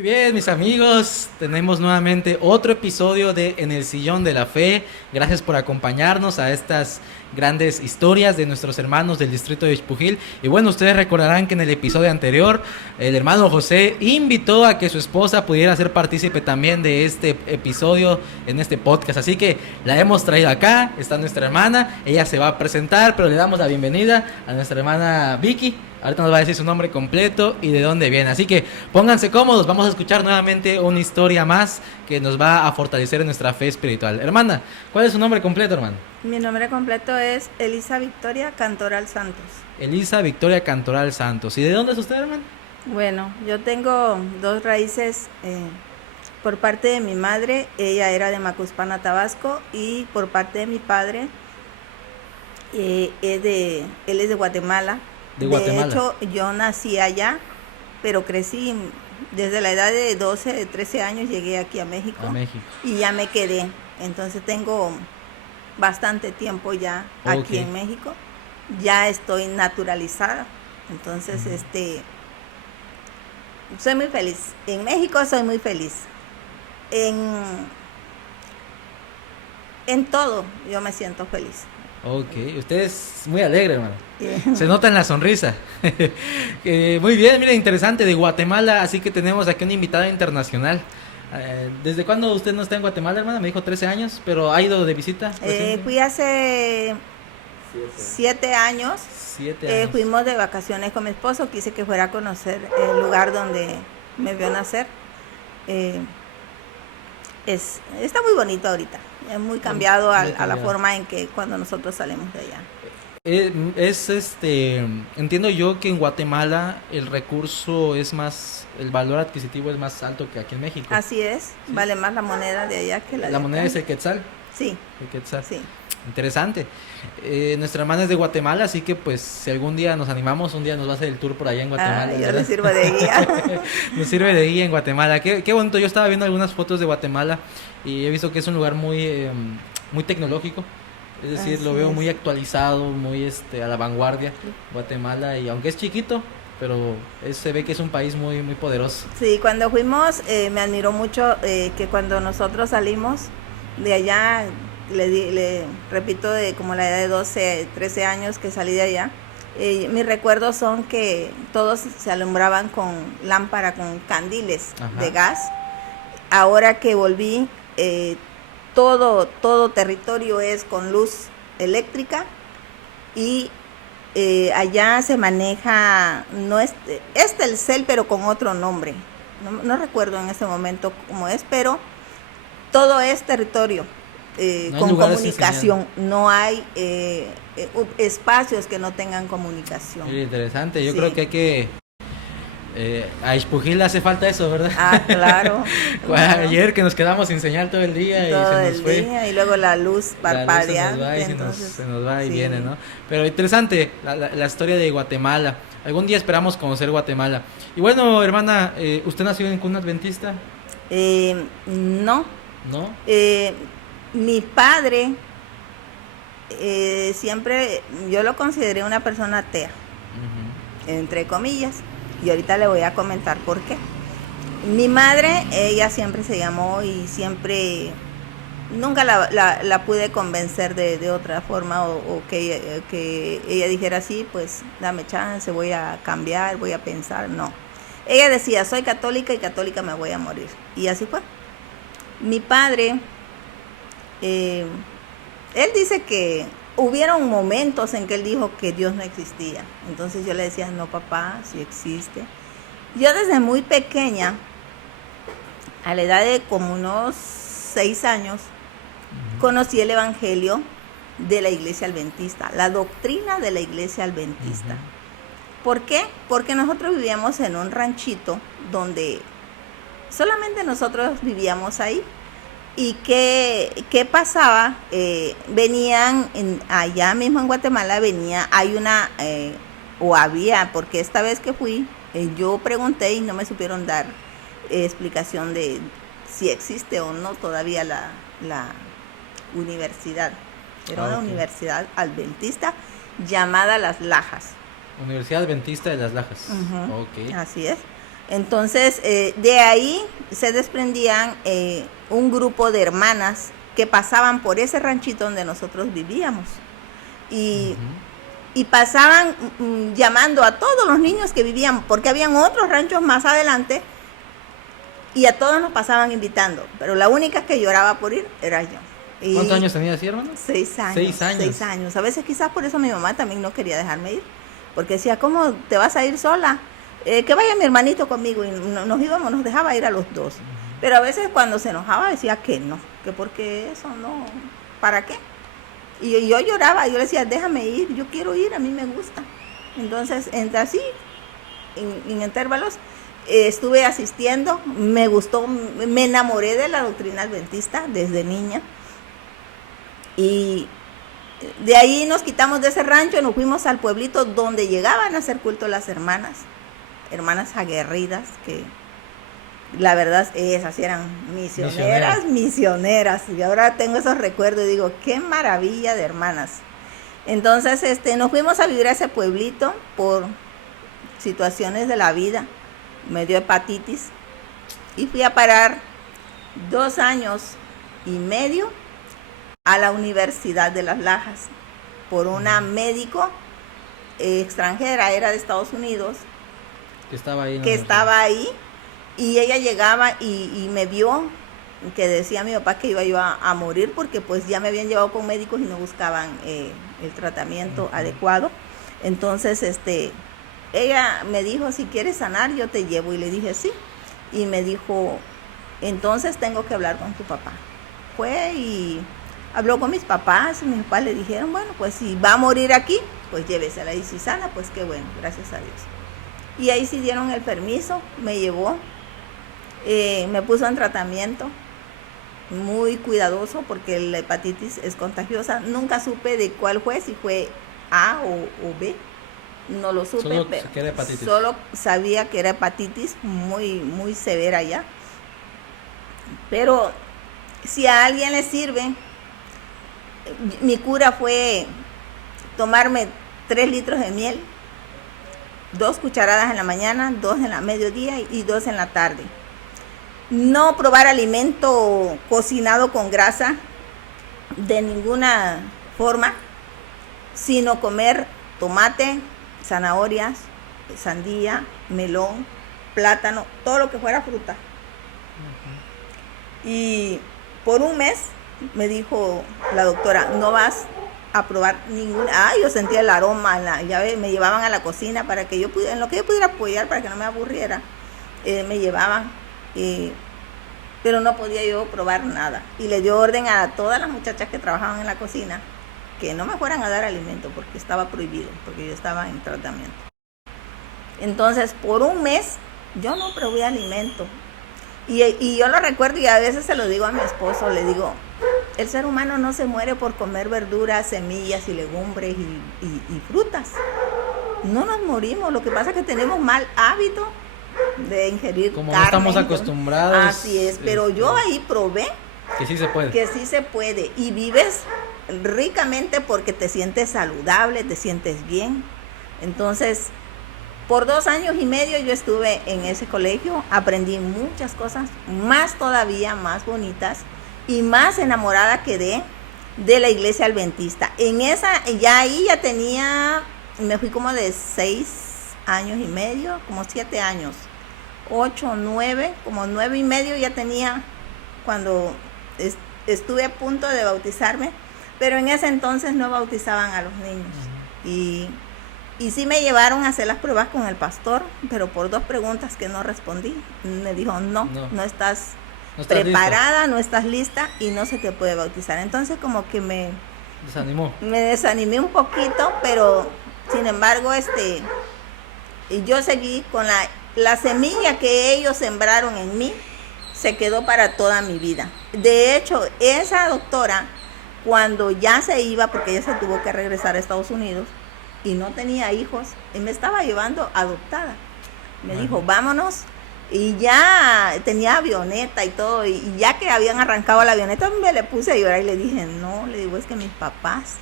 Muy bien, mis amigos, tenemos nuevamente otro episodio de En el Sillón de la Fe. Gracias por acompañarnos a estas grandes historias de nuestros hermanos del distrito de Ixpujil. Y bueno, ustedes recordarán que en el episodio anterior el hermano José invitó a que su esposa pudiera ser partícipe también de este episodio en este podcast. Así que la hemos traído acá, está nuestra hermana, ella se va a presentar, pero le damos la bienvenida a nuestra hermana Vicky. Ahorita nos va a decir su nombre completo y de dónde viene. Así que pónganse cómodos, vamos a escuchar nuevamente una historia más que nos va a fortalecer en nuestra fe espiritual. Hermana, ¿cuál es su nombre completo, hermana? Mi nombre completo es Elisa Victoria Cantoral Santos. Elisa Victoria Cantoral Santos. ¿Y de dónde es usted, hermana? Bueno, yo tengo dos raíces por parte de mi madre. Ella era de Macuspana, Tabasco, y por parte de mi padre, él es de Guatemala. De Guatemala. De hecho, yo nací allá, pero crecí desde la edad de 12, 13 años, llegué aquí a México. Y ya me quedé. Entonces tengo bastante tiempo ya aquí en México. Ya estoy naturalizada. Entonces, soy muy feliz. En México soy muy feliz. En todo yo me siento feliz. Ok, usted es muy alegre, hermano. Se nota en la sonrisa. Muy bien, mira, interesante, de Guatemala, así que tenemos aquí una invitada internacional. ¿Desde cuándo usted no está en Guatemala, hermana? Me dijo 13 años, pero ¿ha ido de visita? Fui hace 7 años. 7 años. Fuimos de vacaciones con mi esposo, quise que fuera a conocer el lugar donde me vio nacer. Está muy bonito ahorita, es muy cambiado a la forma en que cuando nosotros salimos de allá. Entiendo yo que en Guatemala el recurso es más, el valor adquisitivo es más alto que aquí en México. Así es, sí. Vale más la moneda de allá que la de acá. ¿La moneda es el quetzal? Sí. El quetzal. Sí. Interesante. Nuestra hermana es de Guatemala, así que pues si algún día nos animamos, un día nos va a hacer el tour por allá en Guatemala. Yo le sirvo de guía. Nos sirve de guía en Guatemala. Qué bonito, yo estaba viendo algunas fotos de Guatemala y he visto que es un lugar muy tecnológico. Es decir, Así lo veo es. muy actualizado, muy a la vanguardia, Guatemala, y aunque es chiquito, pero se ve que es un país muy, muy poderoso. Sí, cuando fuimos, me admiró mucho que cuando nosotros salimos de allá, le repito, de como la edad de 12, 13 años que salí de allá, mis recuerdos son que todos se alumbraban con lámpara, con candiles. Ajá. De gas. Ahora que volví, todo territorio es con luz eléctrica y allá se maneja, no es Telcel, pero con otro nombre. No recuerdo en este momento cómo es, pero todo es territorio. Con comunicación, no hay espacios que no tengan comunicación. Muy interesante, yo creo que hay que a Ixpujil le hace falta eso, ¿verdad? Claro. Ayer que nos quedamos sin señal todo el día todo y se nos fue. Día, y luego la luz parpadea. Se nos va y viene, ¿no? Pero interesante la historia de Guatemala. Algún día esperamos conocer Guatemala. Y bueno, hermana, ¿usted nació en cuna adventista? No. ¿No? Mi padre siempre, yo lo consideré una persona atea, entre comillas, y ahorita le voy a comentar por qué. Mi madre, ella siempre se llamó y siempre, nunca la pude convencer de otra forma o que ella dijera así, pues dame chance, voy a cambiar, voy a pensar, no. Ella decía, soy católica y católica me voy a morir, y así fue. Mi padre, él dice que hubieron momentos en que él dijo que Dios no existía. Entonces yo le decía, no papá, sí existe. Yo desde muy pequeña, a la edad de como unos 6 años, conocí el evangelio de la iglesia adventista, la doctrina de la iglesia adventista. ¿Por qué? Porque nosotros vivíamos en un ranchito donde solamente nosotros vivíamos ahí. ¿Y qué pasaba? Venían, allá mismo en Guatemala había, porque esta vez que fui, yo pregunté y no me supieron dar explicación de si existe o no todavía la universidad. Era una universidad adventista llamada Las Lajas. Universidad Adventista de Las Lajas. Así es. Entonces, de ahí se desprendían un grupo de hermanas que pasaban por ese ranchito donde nosotros vivíamos. Y pasaban llamando a todos los niños que vivían, porque habían otros ranchos más adelante, y a todos nos pasaban invitando, pero la única que lloraba por ir era yo. ¿Cuántos años tenías así, hermano? 6 años. 6 años. 6 años. A veces quizás por eso mi mamá también no quería dejarme ir, porque decía, ¿cómo te vas a ir sola? Que vaya mi hermanito conmigo, y nos dejaba ir a los dos. Pero a veces cuando se enojaba decía que no, que porque eso no, ¿para qué? Y yo lloraba, yo le decía, déjame ir, yo quiero ir, a mí me gusta. Entonces, entre así, en intervalos, estuve asistiendo, me gustó, me enamoré de la doctrina adventista desde niña. Y de ahí nos quitamos de ese rancho, nos fuimos al pueblito donde llegaban a hacer culto las hermanas aguerridas, que la verdad esas eran misioneras, y ahora tengo esos recuerdos y digo, qué maravilla de hermanas. Entonces nos fuimos a vivir a ese pueblito por situaciones de la vida, me dio hepatitis y fui a parar 2 años y medio a la Universidad de Las Lajas por una médico extranjera, era de Estados Unidos, que estaba ahí, y ella llegaba y me vio, que decía mi papá que iba yo a morir, porque pues ya me habían llevado con médicos y no buscaban el tratamiento adecuado. Entonces ella me dijo, si quieres sanar yo te llevo, y le dije sí, y me dijo, entonces tengo que hablar con tu papá. Fue y habló con mis papás, y mis papás le dijeron, bueno, pues si va a morir aquí, pues llévesela, y si sana, pues qué bueno, gracias a Dios. Y ahí sí dieron el permiso, me llevó, me puso en tratamiento, muy cuidadoso, porque la hepatitis es contagiosa. Nunca supe de cuál fue, si fue A o B, no lo supe, solo sabía que era hepatitis muy, muy severa ya. Pero si a alguien le sirve, mi cura fue tomarme 3 litros de miel, 2 cucharadas en la mañana, 2 en la mediodía y 2 en la tarde. No probar alimento cocinado con grasa de ninguna forma, sino comer tomate, zanahorias, sandía, melón, plátano, todo lo que fuera fruta. Y por un mes me dijo la doctora, no vas a probar ninguna. Yo sentía el aroma, me llevaban a la cocina para que yo pudiera, en lo que yo pudiera apoyar para que no me aburriera, me llevaban, pero no podía yo probar nada. Y le dio orden a todas las muchachas que trabajaban en la cocina que no me fueran a dar alimento, porque estaba prohibido, porque yo estaba en tratamiento. Entonces, por un mes yo no probé alimento. Y yo lo recuerdo, y a veces se lo digo a mi esposo, le digo, el ser humano no se muere por comer verduras, semillas y legumbres y frutas. No nos morimos, lo que pasa es que tenemos mal hábito de ingerir como carne. No estamos acostumbrados. Así es, pero yo ahí probé que sí se puede. Que sí se puede, y vives ricamente porque te sientes saludable, te sientes bien. Entonces, por 2 años y medio yo estuve en ese colegio, aprendí muchas cosas, más todavía, más bonitas, y más enamorada quedé de la iglesia adventista. En esa, ahí ya tenía, me fui como de 6 años y medio, como 7 años, 8, 9, como 9 y medio ya tenía cuando estuve a punto de bautizarme, pero en ese entonces no bautizaban a los niños. Y sí me llevaron a hacer las pruebas con el pastor, pero por 2 preguntas que no respondí, me dijo, no estás preparada, no estás lista y no se te puede bautizar. Entonces como que me desanimé un poquito, pero sin embargo yo seguí con la semilla que ellos sembraron en mí, se quedó para toda mi vida. De hecho, esa doctora, cuando ya se iba, porque ella se tuvo que regresar a Estados Unidos y no tenía hijos, y me estaba llevando adoptada, me dijo, vámonos. Y ya tenía avioneta y todo, y ya que habían arrancado la avioneta, me le puse a llorar y le dije, no, le digo, es que mis papás.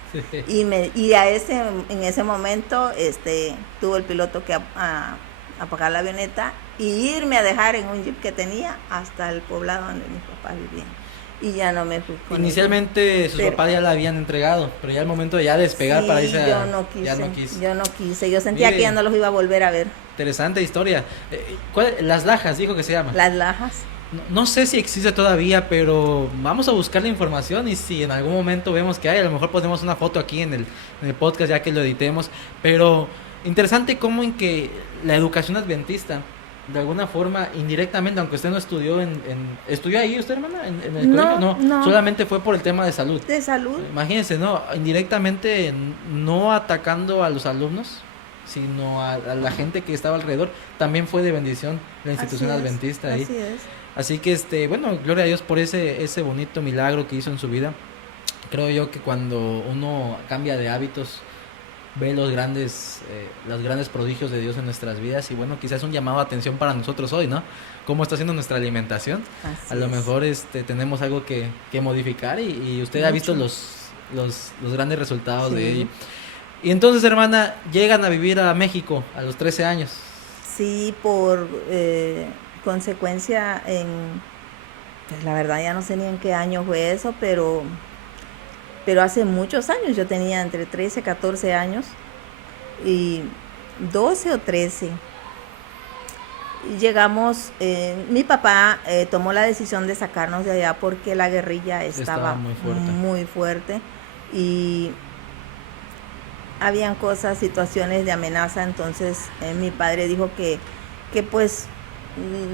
Y en ese momento tuvo el piloto que apagar la avioneta, y irme a dejar en un jeep que tenía hasta el poblado donde mis papás vivían. Y ya no me fui con Inicialmente ellos. sus papás ya la habían entregado, pero ya al momento de ya despegar para irse yo no quise, ya no quiso. yo no quise, yo sentía Mire, que ya no los iba a volver a ver. Interesante historia. Las Lajas, dijo que se llama. Las Lajas. No sé si existe todavía, pero vamos a buscar la información y si en algún momento vemos que hay, a lo mejor ponemos una foto aquí en el podcast ya que lo editemos. Pero interesante cómo en que la educación adventista, de alguna forma, indirectamente, aunque usted no estudió ¿estudió ahí usted, hermana? ¿En el colegio? No, solamente fue por el tema de salud. De salud. Imagínense, ¿no? Indirectamente, no atacando a los alumnos, sino a la gente que estaba alrededor, también fue de bendición la institución adventista ahí. Así es. Así que, bueno, gloria a Dios por ese bonito milagro que hizo en su vida. Creo yo que cuando uno cambia de hábitos, ve los grandes prodigios de Dios en nuestras vidas. Y bueno, quizás es un llamado de atención para nosotros hoy, ¿no? ¿Cómo está haciendo nuestra alimentación? Así a lo es. mejor tenemos algo que modificar y usted ha visto los grandes resultados de ello. Y entonces, hermana, llegan a vivir a México a los 13 años. Sí, por consecuencia pues la verdad ya no sé ni en qué año fue eso, pero hace muchos años, yo tenía entre 13 y 14 años, y 12 o 13. Y llegamos, mi papá tomó la decisión de sacarnos de allá porque la guerrilla estaba muy fuerte y habían situaciones de amenaza. Entonces mi padre dijo que pues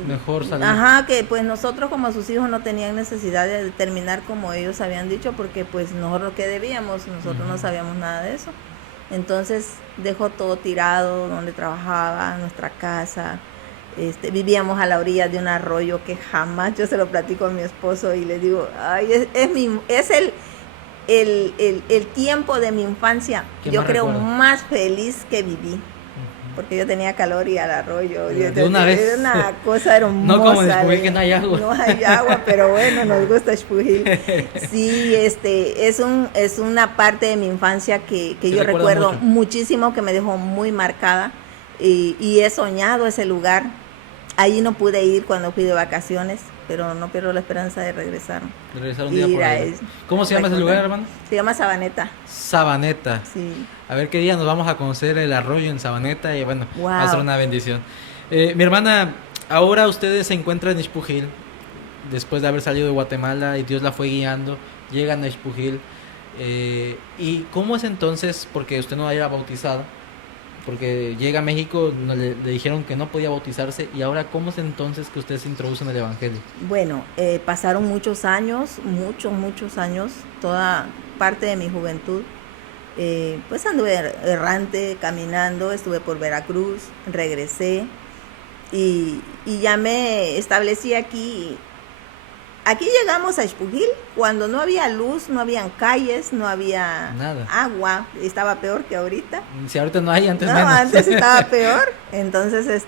mejor salir. Ajá, que pues nosotros como sus hijos no tenían necesidad de terminar como ellos habían dicho, porque pues nosotros que debíamos, nosotros no sabíamos nada de eso. Entonces dejó todo tirado, donde trabajaba, nuestra casa. Vivíamos a la orilla de un arroyo que jamás, yo se lo platico a mi esposo y le digo, ay, es el tiempo de mi infancia, yo creo, más feliz que viví. Porque yo tenía calor y al arroyo. De una vez. Era una cosa hermosa. No como en Xpujil, que no hay agua. No hay agua, pero bueno, nos gusta Xpujil. Sí, es una parte de mi infancia que yo recuerdo muchísimo, que me dejó muy marcada. Y he soñado ese lugar. Allí no pude ir cuando fui de vacaciones, pero no pierdo la esperanza de regresar. Regresar un día por ahí. ¿Cómo se llama ese lugar, hermano? Se llama Sabaneta. Sabaneta. Sí. A ver qué día nos vamos a conocer el arroyo en Sabaneta y bueno, wow, va a ser una bendición. Mi hermana, ahora ustedes se encuentran en Xpujil, después de haber salido de Guatemala y Dios la fue guiando, llegan a Xpujil. ¿Y cómo es entonces, porque usted no era bautizado, porque llega a México, le dijeron que no podía bautizarse, y ahora cómo es entonces que usted se introduce en el Evangelio? Bueno, pasaron muchos años, muchos años, toda parte de mi juventud. Pues anduve errante, caminando, estuve por Veracruz, regresé y ya me establecí aquí. Aquí llegamos a Xpujil cuando no había luz, no habían calles, no había nada, agua, estaba peor que ahorita. Si ahorita no hay, antes no, menos. Antes estaba peor. Entonces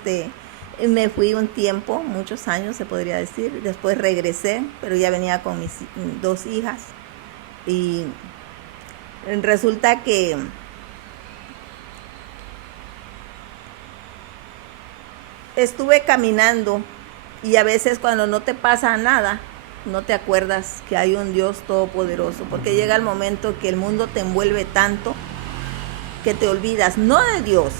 me fui un tiempo, muchos años se podría decir, después regresé, pero ya venía con mis 2 hijas y resulta que estuve caminando y a veces cuando no te pasa nada, no te acuerdas que hay un Dios todopoderoso, porque llega el momento que el mundo te envuelve tanto que te olvidas, no de Dios,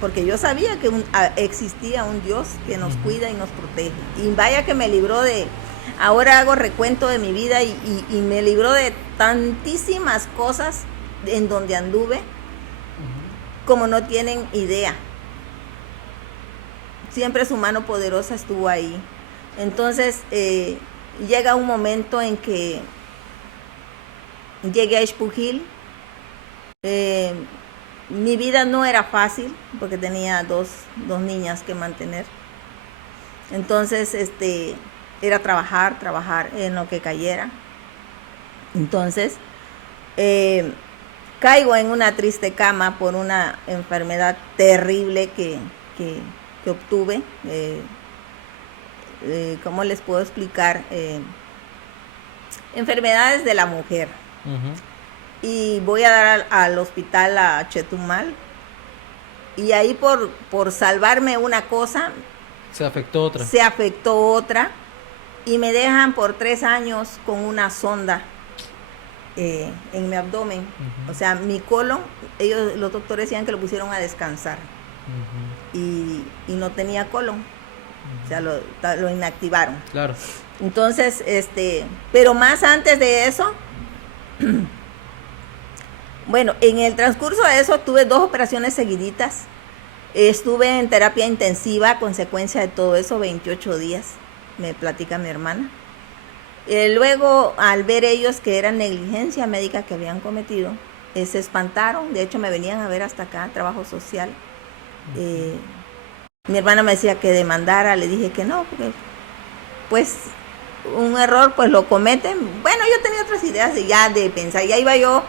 porque yo sabía que existía un Dios que nos cuida y nos protege, y vaya que me libró ahora hago recuento de mi vida y me libró de tantísimas cosas en donde anduve, como no tienen idea. Siempre su mano poderosa estuvo ahí. Entonces llega un momento en que llegué a Xpujil. Mi vida no era fácil porque tenía dos niñas que mantener. Entonces era trabajar en lo que cayera. Entonces caigo en una triste cama por una enfermedad terrible que obtuve. ¿Cómo les puedo explicar? Enfermedades de la mujer. Y voy a dar al hospital a Chetumal. Y ahí por salvarme una cosa, Se afectó otra. Se afectó otra y me dejan por 3 años con una sonda en mi abdomen. Uh-huh. O sea, mi colon, los doctores decían que lo pusieron a descansar. Uh-huh. Y no tenía colon. Uh-huh. O sea, lo inactivaron. Claro. Entonces, pero más antes de eso, bueno, en el transcurso de eso tuve 2 operaciones seguiditas. Estuve en terapia intensiva a consecuencia de todo eso, 28 días, me platica mi hermana. Luego, al ver ellos que era negligencia médica que habían cometido, se espantaron. De hecho, me venían a ver hasta acá, trabajo social. Mi hermana me decía que demandara, le dije que no, porque pues un error pues lo cometen. Bueno, yo tenía otras ideas de pensar, ya iba yo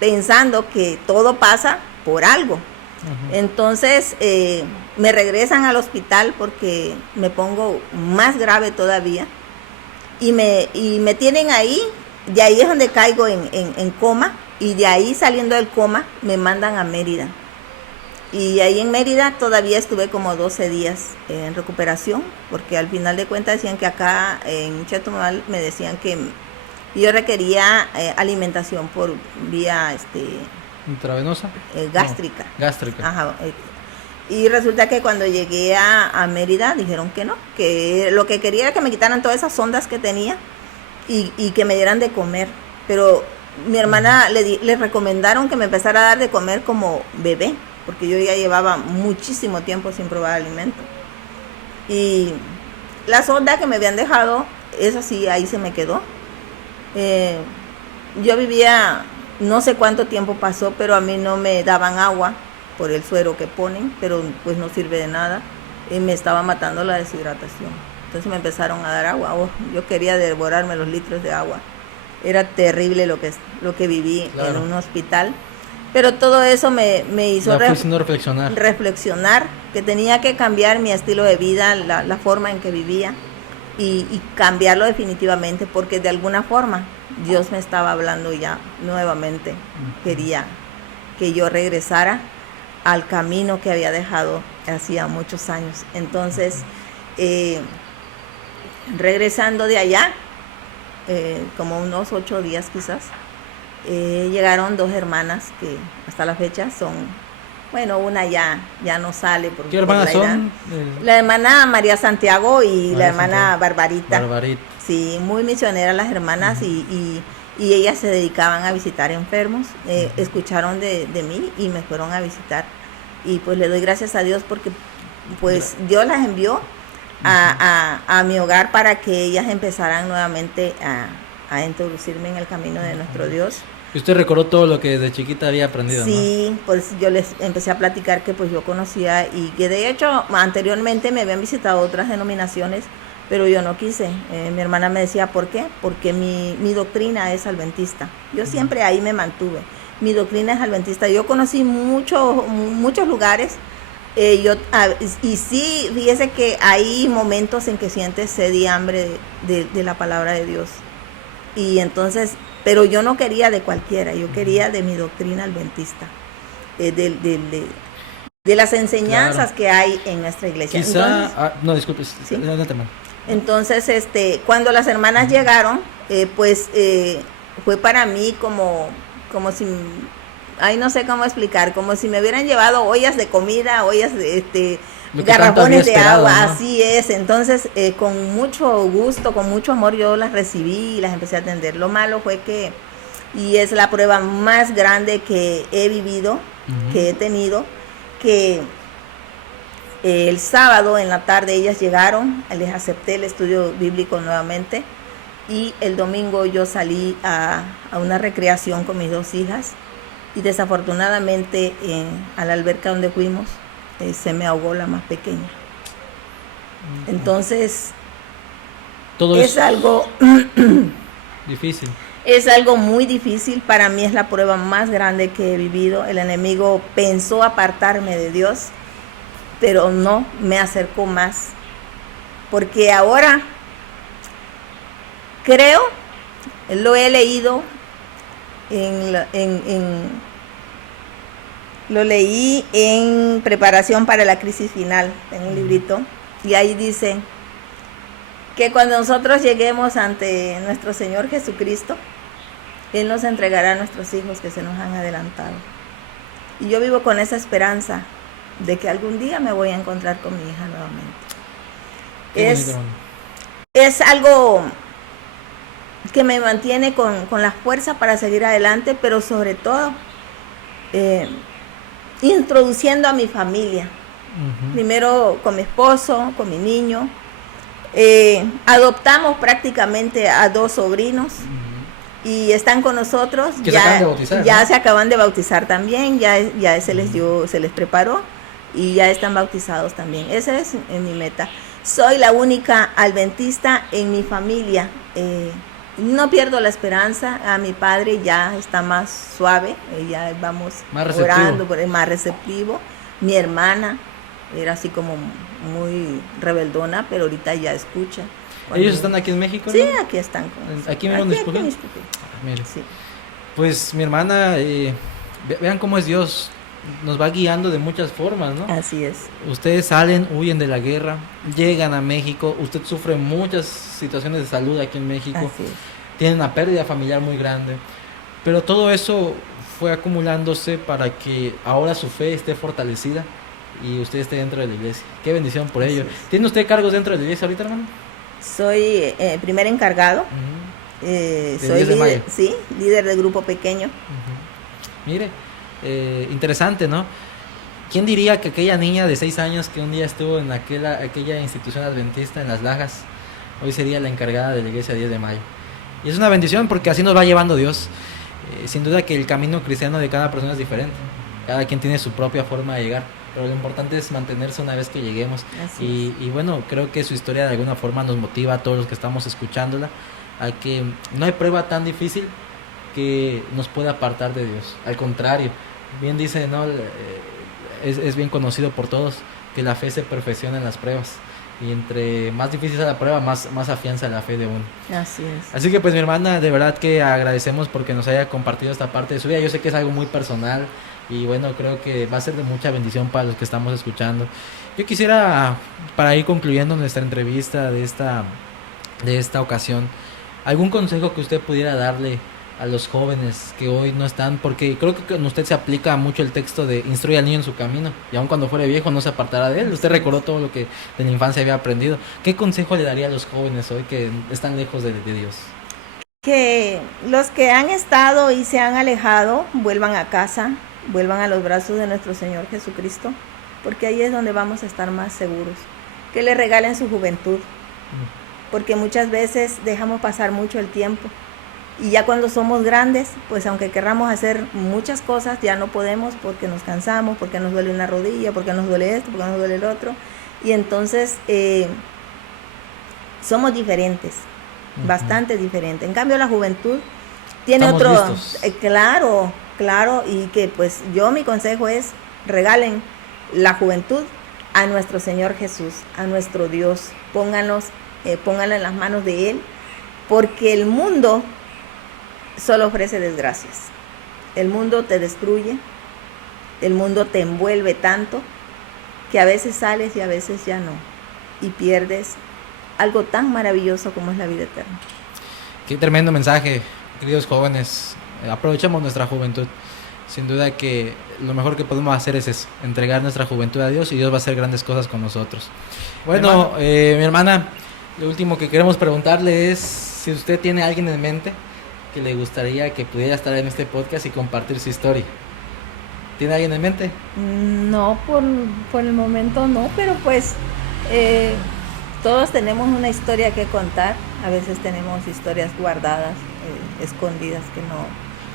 pensando que todo pasa por algo. Uh-huh. Entonces me regresan al hospital porque me pongo más grave todavía y me tienen ahí. De ahí es donde caigo en coma, y de ahí saliendo del coma me mandan a Mérida. Y ahí en Mérida todavía estuve como 12 días en recuperación, porque al final de cuentas decían que acá en Chetumal me decían que yo requería alimentación por vía intravenosa, gástrica. No, gástrica. Ajá. Y resulta que cuando llegué a Mérida dijeron que no, que lo que quería era que me quitaran todas esas sondas que tenía y que me dieran de comer. Pero mi hermana le recomendaron que me empezara a dar de comer como bebé, porque yo ya llevaba muchísimo tiempo sin probar alimento. Y la sonda que me habían dejado, esa sí, ahí se me quedó. Yo vivía, no sé cuánto tiempo pasó, pero a mí no me daban agua por el suero que ponen, pero pues no sirve de nada. Y me estaba matando la deshidratación. Entonces me empezaron a dar agua. Yo quería devorarme los litros de agua. Era terrible lo que viví, claro, en un hospital. Pero todo eso me hizo reflexionar que tenía que cambiar mi estilo de vida, la forma en que vivía, y cambiarlo definitivamente, porque de alguna forma Dios me estaba hablando ya nuevamente. Quería que yo regresara al camino que había dejado hacía muchos años. Entonces, regresando de allá, como unos 8 días quizás, llegaron 2 hermanas que hasta la fecha son, bueno, una ya no sale. ¿Qué hermanas son? La hermana María Santiago y la hermana Barbarita. Barbarita. Sí, muy misioneras las hermanas. Uh-huh. y ellas se dedicaban a visitar enfermos. Uh-huh. Escucharon de mí y me fueron a visitar. Y pues le doy gracias a Dios porque pues Dios las envió a mi hogar para que ellas empezaran nuevamente a introducirme en el camino de nuestro Dios. ¿Y usted recordó todo lo que desde chiquita había aprendido? Sí, ¿no? Pues yo les empecé a platicar que pues yo conocía, y que de hecho anteriormente me habían visitado otras denominaciones, pero yo no quise. Mi hermana me decía, ¿por qué? Porque mi doctrina es adventista. Yo siempre ahí me mantuve. Mi doctrina es adventista. Yo conocí muchos lugares. Y sí, fíjese que hay momentos en que sientes sed y hambre de la palabra de Dios. Y entonces, pero yo no quería de cualquiera, yo quería de mi doctrina adventista, de las enseñanzas, claro, que hay en nuestra iglesia. Quizá, no, disculpe, ¿sí? Entonces, cuando las hermanas llegaron, fue para mí como si, no sé cómo explicar, como si me hubieran llevado ollas de comida, ollas de garrafones de agua, ¿no? Así es. Entonces, con mucho gusto, con mucho amor, yo las recibí y las empecé a atender. Lo malo fue que, y es la prueba más grande que he vivido, uh-huh, que he tenido, que el sábado en la tarde ellas llegaron, les acepté el estudio bíblico nuevamente, y el domingo yo salí a una recreación con mis 2 hijas, y desafortunadamente a la alberca donde fuimos, se me ahogó la más pequeña. Entonces, todo es algo difícil. Es algo muy difícil. Para mí es la prueba más grande que he vivido. El enemigo pensó apartarme de Dios, pero no, me acercó más. Porque ahora creo, lo he leído Lo leí en preparación para la crisis final, en un librito, y ahí dice que cuando nosotros lleguemos ante nuestro Señor Jesucristo, Él nos entregará a nuestros hijos que se nos han adelantado. Y yo vivo con esa esperanza de que algún día me voy a encontrar con mi hija nuevamente. Es algo que me mantiene con la fuerza para seguir adelante, pero sobre todo introduciendo a mi familia. Primero con mi esposo, con mi niño. Adoptamos prácticamente a 2 sobrinos y están con nosotros. Que se acaban de bautizar, ya ¿no? se acaban de bautizar también, ya se les dio, se les preparó y ya están bautizados también. Esa es mi meta. Soy la única adventista en mi familia. No pierdo la esperanza. A mi padre ya está más suave, ya vamos más orando, más receptivo. Mi hermana era así como muy rebeldona, pero ahorita ya escucha. ¿Ellos están aquí en México? Sí, ¿no? aquí están. ¿Aquí mismo en Ispujil? Mire. Sí. Pues mi hermana, vean cómo es Dios, nos va guiando de muchas formas, ¿no? Así es. Ustedes salen, huyen de la guerra, llegan a México, usted sufre muchas situaciones de salud aquí en México, Así es. tienen una pérdida familiar muy grande, pero todo eso fue acumulándose para que ahora su fe esté fortalecida y usted esté dentro de la iglesia. Qué bendición por ello. ¿Tiene usted cargos dentro de la iglesia ahorita, hermano? Soy primer encargado. Soy líder, sí, líder del grupo pequeño. Mire, interesante, ¿no? ¿Quién diría que aquella niña de 6 años que un día estuvo en aquella institución adventista en Las Lajas, hoy sería la encargada de la iglesia 10 de mayo? Y es una bendición porque así nos va llevando Dios. Sin duda que el camino cristiano de cada persona es diferente. Cada quien tiene su propia forma de llegar, pero lo importante es mantenerse una vez que lleguemos. Y bueno, creo que su historia de alguna forma nos motiva a todos los que estamos escuchándola a que no hay prueba tan difícil que nos pueda apartar de Dios. Al contrario, bien dice, ¿no? Es bien conocido por todos que la fe se perfecciona en las pruebas. Y entre más difícil sea la prueba, más afianza la fe de uno. Así es. Así que pues mi hermana, de verdad que agradecemos porque nos haya compartido esta parte de su vida. Yo sé que es algo muy personal y bueno, creo que va a ser de mucha bendición para los que estamos escuchando. Yo quisiera, para ir concluyendo nuestra entrevista de esta ocasión, algún consejo que usted pudiera darle a los jóvenes que hoy no están, porque creo que con usted se aplica mucho el texto de instruye al niño en su camino y aun cuando fuere viejo no se apartará de él. Usted recordó todo lo que de la infancia había aprendido. ¿Qué consejo le daría a los jóvenes hoy que están lejos de Dios? Que los que han estado y se han alejado vuelvan a casa, vuelvan a los brazos de nuestro Señor Jesucristo, porque ahí es donde vamos a estar más seguros. Que le regalen su juventud, porque muchas veces dejamos pasar mucho el tiempo. Y ya cuando somos grandes, pues aunque querramos hacer muchas cosas, ya no podemos porque nos cansamos, porque nos duele una rodilla, porque nos duele esto, porque nos duele el otro. Y entonces somos diferentes, bastante diferentes. En cambio la juventud tiene Estamos listos. Claro, y que pues mi consejo es regalen la juventud a nuestro Señor Jesús, a nuestro Dios. Pónganla en las manos de Él, porque el mundo solo ofrece desgracias. El mundo te destruye, el mundo te envuelve tanto que a veces sales y a veces ya no, y pierdes algo tan maravilloso como es la vida eterna. Qué tremendo mensaje, queridos jóvenes. Aprovechemos nuestra juventud. Sin duda que lo mejor que podemos hacer es eso, entregar nuestra juventud a Dios y Dios va a hacer grandes cosas con nosotros. Bueno, mi hermana, lo último que queremos preguntarle es si usted tiene a alguien en mente que le gustaría que pudiera estar en este podcast y compartir su historia. ¿Tiene alguien en mente? No, por el momento no, pero pues todos tenemos una historia que contar. A veces tenemos historias guardadas, escondidas,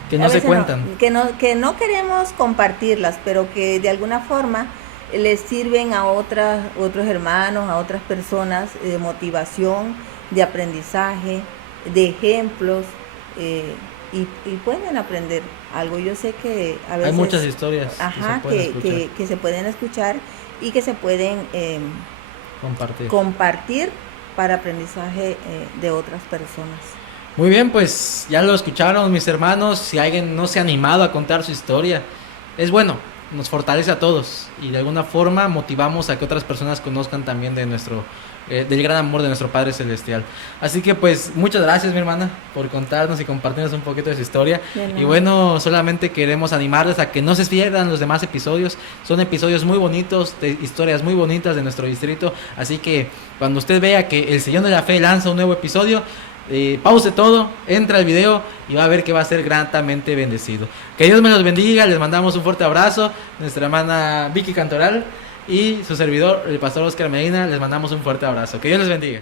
que no se cuentan. Que no queremos compartirlas, pero que de alguna forma les sirven a otros hermanos, a otras personas, de motivación, de aprendizaje, de ejemplos. Y pueden aprender algo. Yo sé que a veces hay muchas historias que se pueden escuchar y que se pueden compartir para aprendizaje de otras personas. Muy bien, pues ya lo escucharon mis hermanos. Si alguien no se ha animado a contar su historia, es bueno nos fortalece a todos y de alguna forma motivamos a que otras personas conozcan también de nuestro del gran amor de nuestro Padre Celestial. Así que pues muchas gracias, mi hermana, por contarnos y compartirnos un poquito de su historia. Y bueno, solamente queremos animarles a que no se pierdan los demás episodios. Son episodios muy bonitos, de historias muy bonitas de nuestro distrito. Así que cuando usted vea que el Sillón de la Fe lanza un nuevo episodio, pause todo, entra al video y va a ver que va a ser gratamente bendecido. Que Dios me los bendiga, les mandamos un fuerte abrazo. Nuestra hermana Vicky Cantoral y su servidor, el pastor Oscar Medina, les mandamos un fuerte abrazo. Que Dios les bendiga.